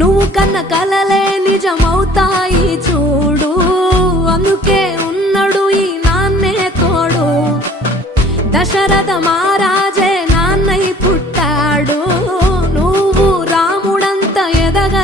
నువ్వు కన్న కలలే నిజమవుతాయి చూడు, అందుకే ఉన్నాడు ఈ నాన్నే తోడు. దశరథ మహారాజే నాన్నై పుట్టాడు, నువ్వు రాముడంత ఎదగ